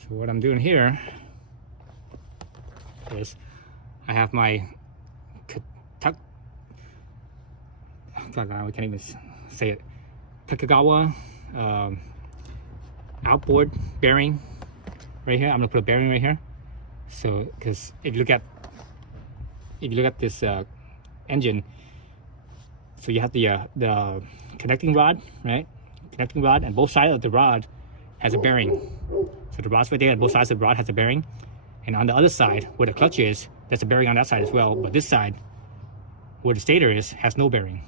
So what I'm doing here is I have my I can't even say it. Takegawa outboard bearing right here. I'm gonna put a bearing right here. So, because if you look at this engine, so you have the connecting rod, right? Connecting rod, and both sides of the rod has a bearing. So the rod's right there, and both sides of the rod has a bearing. And on the other side, where the clutch is, there's a bearing on that side as well. But this side, where the stator is, has no bearing.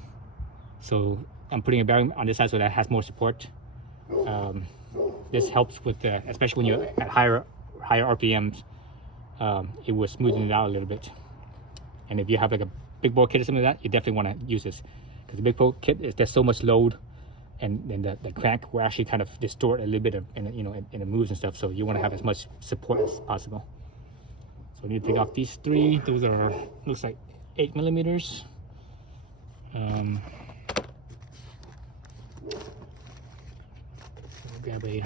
So I'm putting a bearing on this side so that has more support. This helps with, especially when you're at higher RPMs, it will smoothen it out a little bit. And if you have like a big bore kit or something like that, you definitely want to use this, because the big bore kit there's so much load, and then the crank will actually kind of distort a little bit and it moves and stuff. So you want to have as much support as possible. So I need to take off these three. Those are, looks like 8mm. Grab a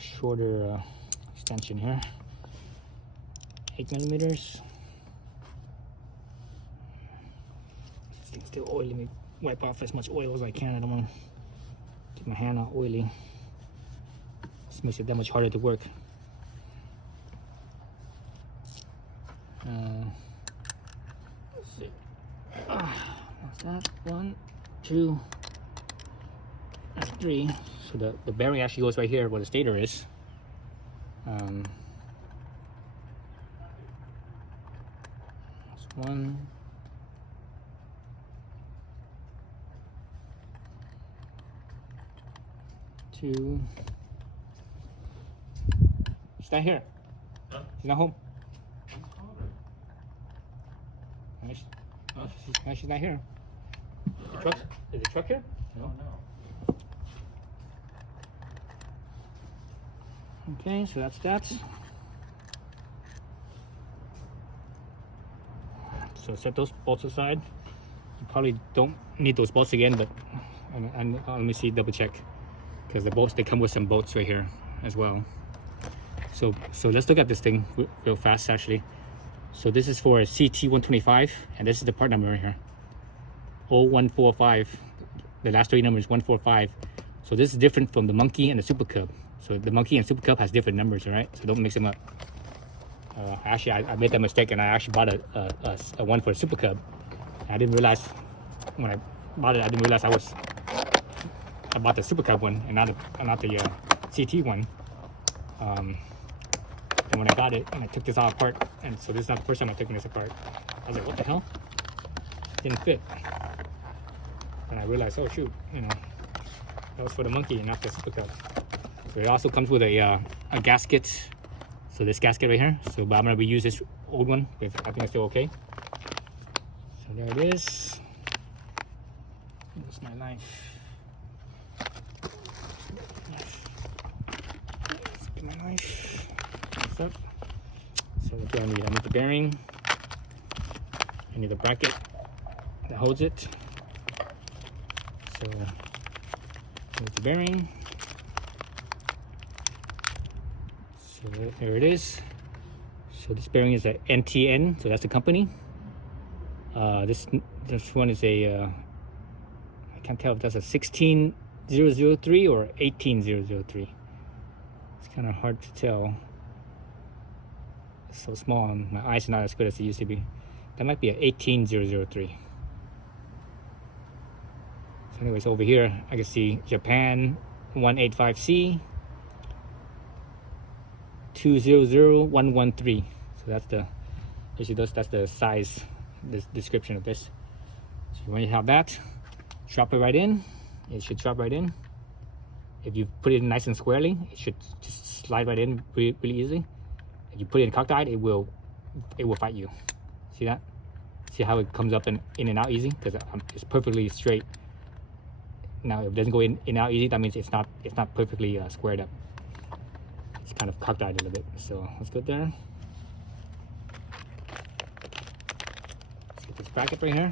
shorter extension here. 8mm. This thing's still oily. Let me wipe off as much oil as I can. I don't want to get my hand all oily. This makes it that much harder to work. Let's see. What's that? 1, 2. That's 3. So the bearing actually goes right here where the stator is. That's 1. 2. She's not here. Huh? She's not home. She's not here. The truck? Is the truck here? No. Okay, so that's that. So set those bolts aside. You probably don't need those bolts again, but let me see, double check, because the bolts, they come with some bolts right here as well. So let's look at this thing real fast actually. So this is for a CT125, and this is the part number right here, 0145. The last 3 numbers 145. So this is different from the Monkey and the Super Cub. So the Monkey and Super Cub has different numbers, all right? So don't mix them up. Actually, I made that mistake, and I actually bought a one for the Super Cub. I didn't realize when I bought it. I didn't realize I bought the Super Cub one and not the CT one. And when I got it, and I took this all apart, and so this is not the first time I've taken this apart. I was like, what the hell? It didn't fit. And I realized, oh shoot, that was for the Monkey and not the Super Cub. So it also comes with a gasket. So this gasket right here. So, but I'm gonna reuse this old one because I think it's still okay. So there it is. That's my knife. Let's get my knife. What's up? So what do I need? I need the bearing. I need the bracket that holds it. So here's the bearing. So there it is. So this bearing is a NTN, so that's the company. This one is a I can't tell if that's a 16003 or 18003. It's kind of hard to tell. It's so small, and my eyes are not as good as they used to be. That might be a 18003. So anyways, over here I can see Japan 185C 200113. So that's the size, this description of this. So when you have that, drop it right in. It should drop right in. If you put it nice and squarely, it should just slide right in really easily. If you put it in cockeyed, it will fight you. See that? See how it comes up and in and out easy? Because it's perfectly straight. Now, if it doesn't go in and out easy, that means it's not perfectly squared up. It's kind of cockeyed a little bit. So let's go there. Let's get this bracket right here.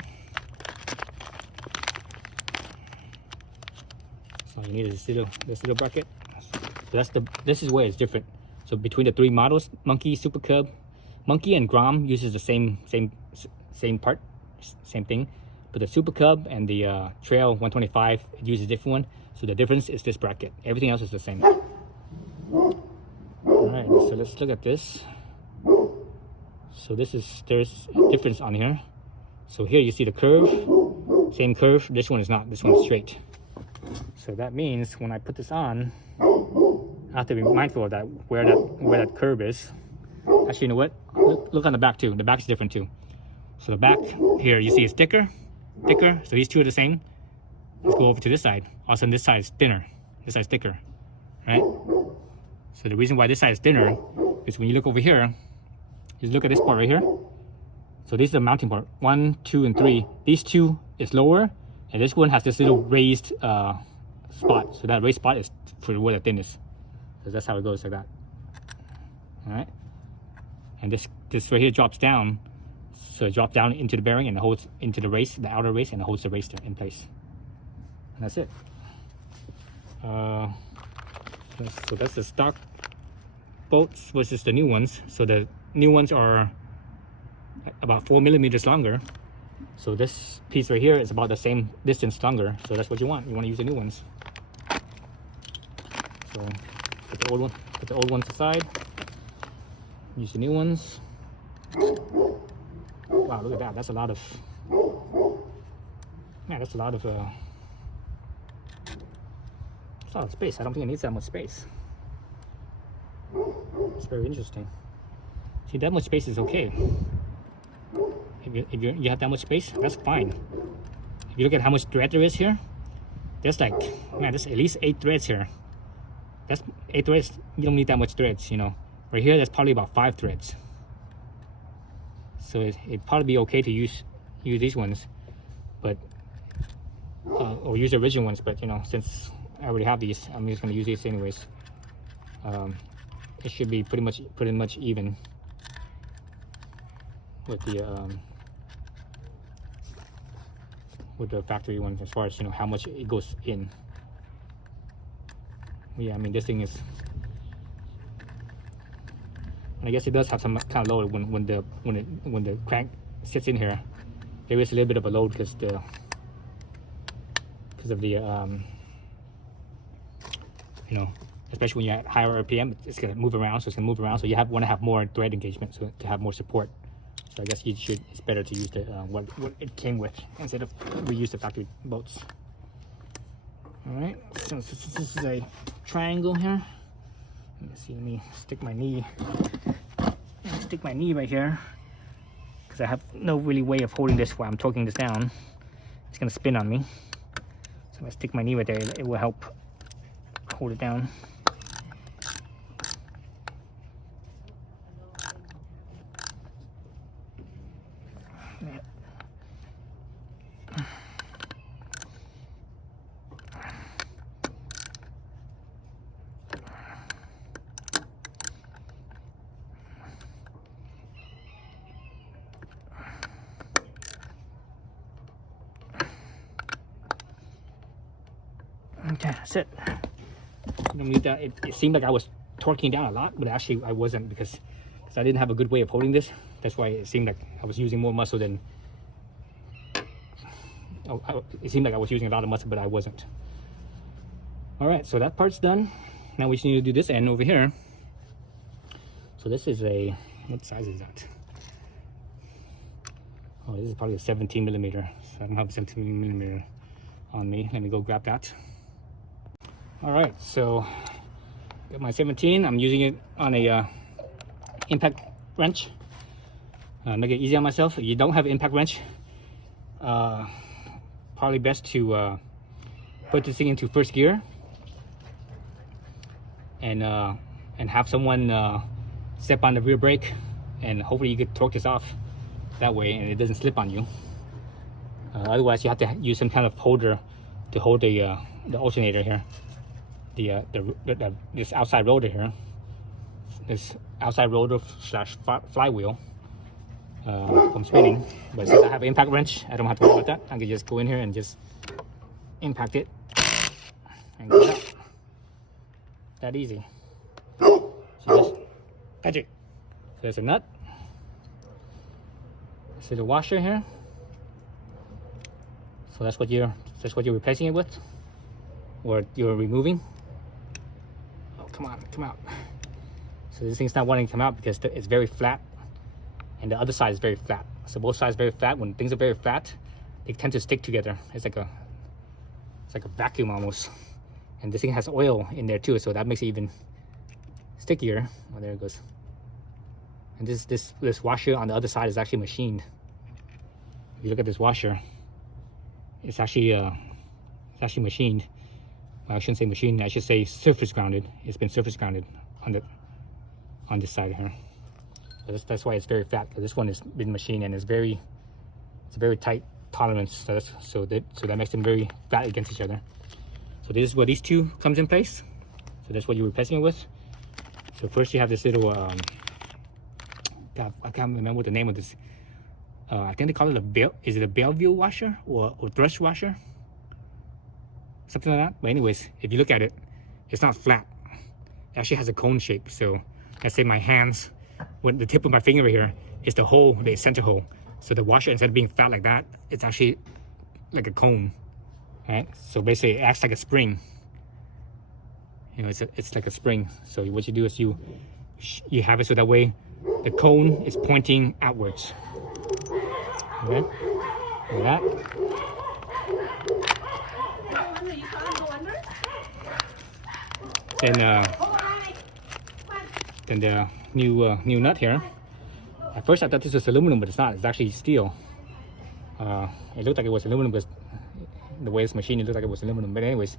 So all you need is this little bracket. So this is where it's different. So between the three models, Monkey, Super Cub, Monkey and Grom uses the same part, same thing. But the Super Cub and the Trail 125, it uses a different one. So the difference is this bracket. Everything else is the same. All right, so let's look at this. So there's a difference on here. So here you see the curve, same curve. This one is not, this one is straight. So that means when I put this on, I have to be mindful of that, where that curve is. Actually, you know what? Look on the back too. The back's different too. So the back here, you see it's thicker. So these two are the same. Let's go over to this side. All of a sudden this side is thinner. This side's thicker, right? So the reason why this side is thinner is when you look over here, just look at this part right here. So this is the mounting part, 1, 2, and 3. These two is lower, and this one has this little raised spot. So that raised spot is for where the thin is. So that's how it goes, like that. All right. And this right here drops down. So it drops down into the bearing and it holds into the race, the outer race, and it holds the race in place. And that's it. So that's the stock bolts versus the new ones. So the new ones are about 4 millimeters longer. So this piece right here is about the same distance longer. So that's what you want. You want to use the new ones. So put the old ones aside. Use the new ones. Wow, look at that. That's a lot of, man, that's a lot of space. I don't think it needs that much space. It's very interesting. See, that much space is okay. If you have that much space, that's fine. If you look at how much thread there is here, there's like, man, there's at least 8 threads here. That's 8 threads. You don't need that much threads, you know. Right here, there's probably about 5 threads. So it'd probably be okay to use these ones, but or use the original ones. But you know, since I already have these, I'm just gonna use these anyways. It should be pretty much even with the factory ones as far as, you know, how much it goes in. Yeah, I mean, this thing is, I guess it does have some kind of load when the crank sits in here. There is a little bit of a load because of the you know, especially when you're at higher RPM, it's gonna move around. So you want to have more thread engagement, so to have more support. So I guess it's better to use the what it came with instead of reuse the factory bolts. All right, so this is a triangle here. Let me stick my knee right here, because I have no really way of holding this while I'm torquing this down. It's gonna spin on me. So if I stick my knee right there, it will help hold it down. Okay, that's it. It seemed like I was torquing down a lot, but actually I wasn't, because I didn't have a good way of holding this. That's why it seemed like I was using more muscle than, it seemed like I was using a lot of muscle, but I wasn't. All right, so that part's done. Now we just need to do this end over here. So this is what size is that? Oh, this is probably a 17 millimeter. So I don't have a 17 millimeter on me. Let me go grab that. All right, so got my 17. I'm using it on a impact wrench. Make it easy on myself. If you don't have an impact wrench, probably best to put this thing into first gear and have someone step on the rear brake, and hopefully you could torque this off that way and it doesn't slip on you. Otherwise, you have to use some kind of holder to hold the alternator here. This outside rotor here, this outside rotor / flywheel from spinning. But since I have an impact wrench, I don't have to worry about that. I can just go in here and just impact it and go out. that easy. So just catch it. So there's a nut. See the washer here. So that's what you're replacing it with, or you're removing. Oh, come on, come out. So this thing's not wanting to come out because it's very flat, and the other side is very flat. So both sides very flat. When things are very flat, they tend to stick together. It's like a vacuum almost. And this thing has oil in there too, so that makes it even stickier. Oh, there it goes. And this washer on the other side is actually machined. If you look at this washer, it's actually machined. Well, I shouldn't say machined. I should say surface grounded. It's been surface grounded on this side here. So that's why it's very flat. This one has been machined and it's a very tight tolerance. So that makes them very flat against each other. So this is where these two comes in place. So that's what you're replacing it with. So first you have this little God, I can't remember what the name of this. I think they call it is it a Bellevue washer or thrust washer? Something like that. But anyways, if you look at it, it's not flat. It actually has a cone shape. So let's say my hands, when the tip of my finger right here is the hole, the center hole. So the washer, instead of being flat like that, it's actually like a cone. Right? So basically it acts like a spring. You know, it's like a spring. So what you do is you have it so that way the cone is pointing outwards. Okay, like that. Then the new nut here. At first I thought this was aluminum, but it's not. It's actually steel. It looked like it was aluminum because the way it's machined, it looked like it was aluminum. But anyways,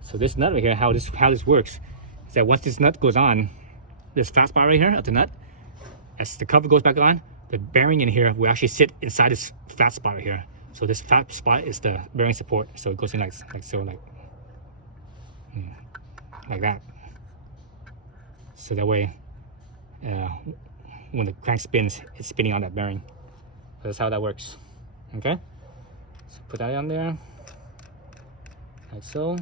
so this nut right here, how this works is that once this nut goes on, this flat spot right here of the nut, as the cover goes back on, the bearing in here will actually sit inside this flat spot right here. So this flat spot is the bearing support. So it goes in like that. So that way, when the crank spins, it's spinning on that bearing. So that's how that works. Okay. So put that on there, like so.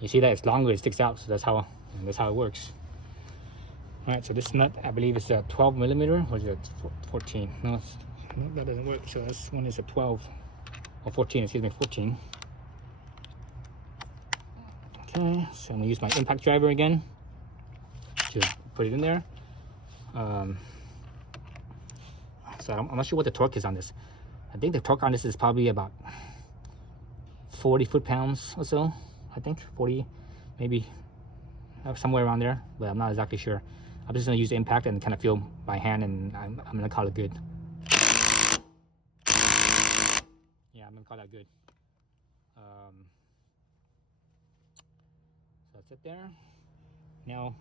You see that it's longer, it sticks out. So that's how it works. All right, so this nut, I believe, is a 12 millimeter, or is it 14? No, that doesn't work. So this one is a 12, or 14, excuse me, 14. Okay, so I'm gonna use my impact driver again to put it in there. So I'm not sure what the torque is on this. I think the torque on this is probably about 40 foot-pounds or so. I think 40, maybe somewhere around there, but I'm not exactly sure. I'm just gonna use the impact and kind of feel my hand, and I'm gonna call it good. Yeah, I'm gonna call that good. So that's it there. Now